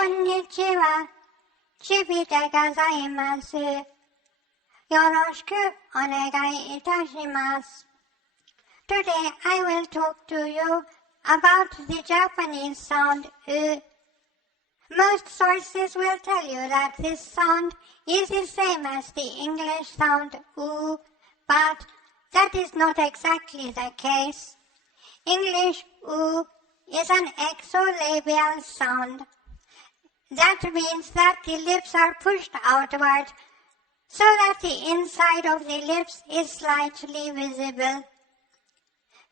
Konnichiwa, Chibi de gozaimasu. Yoroshiku onegai itashimasu. Today I will talk to you about the Japanese sound U. Most sources will tell you that this sound is the same as the English sound U, but that is not exactly the case. English U is an exolabial sound. That means that the lips are pushed outward so that the inside of the lips is slightly visible.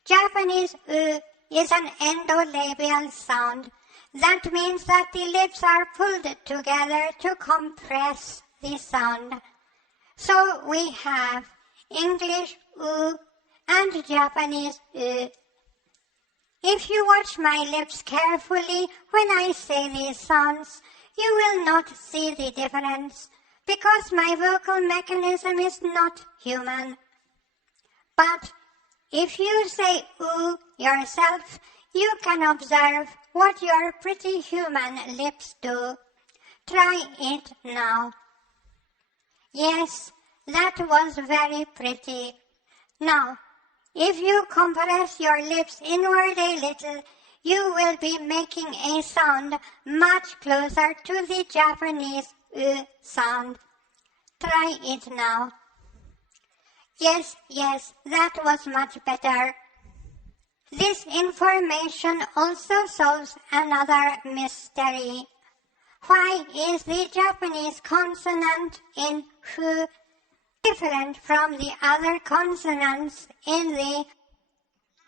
Japanese U is an endolabial sound. That means that the lips are pulled together to compress the sound. So we have English U and Japanese U. If you watch my lips carefully when I say these sounds, you will not see the difference because my vocal mechanism is not human. But if you say U yourself, you can observe what your pretty human lips do. Try it now. Yes, that was very pretty. Now, if you compress your lips inward a little, you will be making a sound much closer to the Japanese U sound. Try it now. Yes, that was much better. This information also solves another mystery. Why is the Japanese consonant in Fu different from the other consonants in the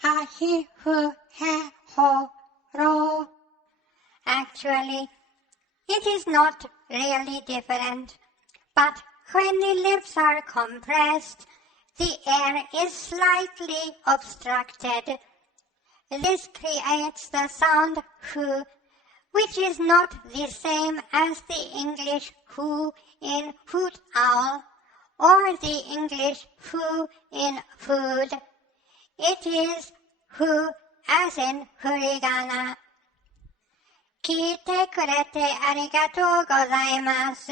ha, hi, hu, he, ho, ro? Actually, it is not really different, but when the lips are compressed, the air is slightly obstructed. This creates the sound hu, which is not the same as the English hu in hoot owl or the English fu in food. It is hu as in furigana. 聞いてくれてありがとうございます。